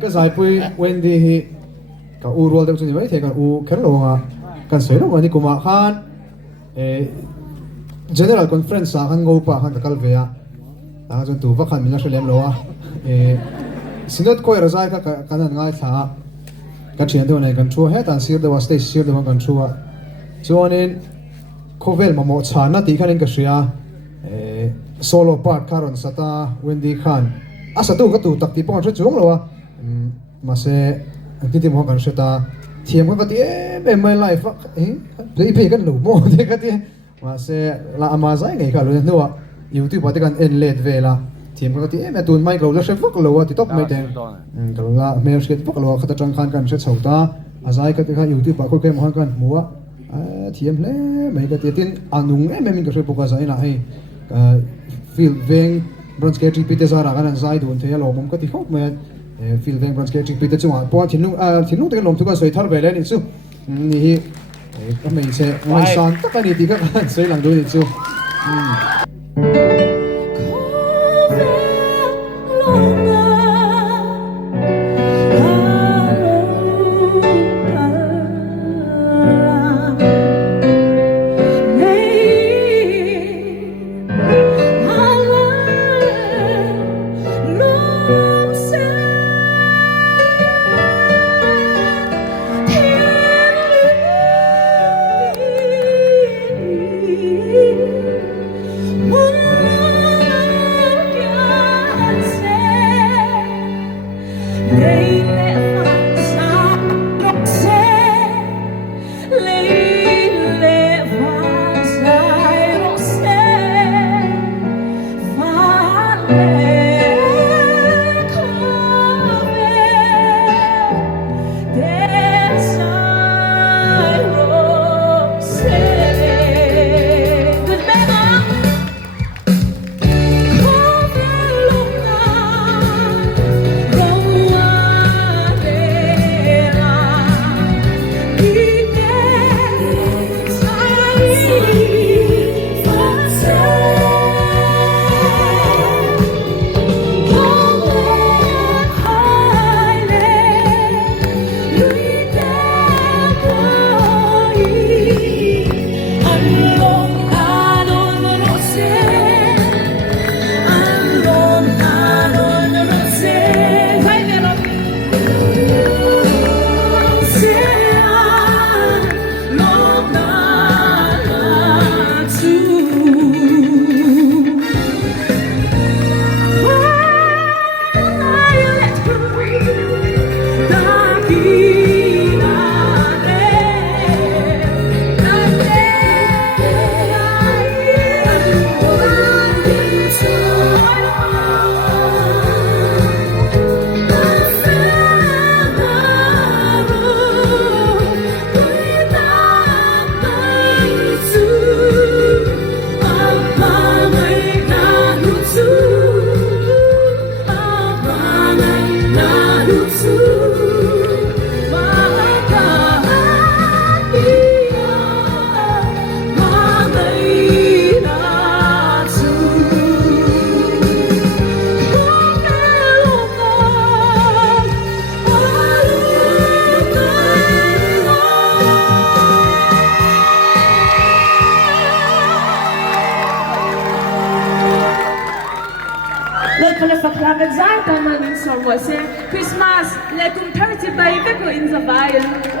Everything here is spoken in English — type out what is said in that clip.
cái giải pui Wendy hi ka u rol deuh chuni mai the kan u kher longa kan sei lo ani kuma khan general conference a kan go pa khan kal ve a jon tu va khan min la hlem lo a sinot ko razai ka kan ngai tha ka thian do nei kan thu he tan sir de wa stage sir de wa kan thu a chuanin khovel mamo chana ti khanin ka hria solo part karon sata Wendy khan asa tu ka tu tak ti pon chung lo a ma se ti ti mo kan seta thiam ka ti em my life play pe kan lo mo te ka ti ma se la ama zai ngai ka lo no a YouTube pa te kan en let vela thiam ka ti em tu mai lo la se fak lo a ti top mai te ka la me sket fak lo khata tang khan kan se chauta azai ka ti kha YouTube pa ko ke mo kan muwa thiam hle mai ka ti tin anung em em ka se poka zai na ai feel veng bronze catching pite zara kan zai don the lo mom ka ti khop me feel veng bronze catching pite chuwa po thinung te lom tu ka soi thar vele ni chu ni hi ka mai se mai san ta ka ni ti ka kan sei lang do ni chu Christmas, let 30 baby go in the fire.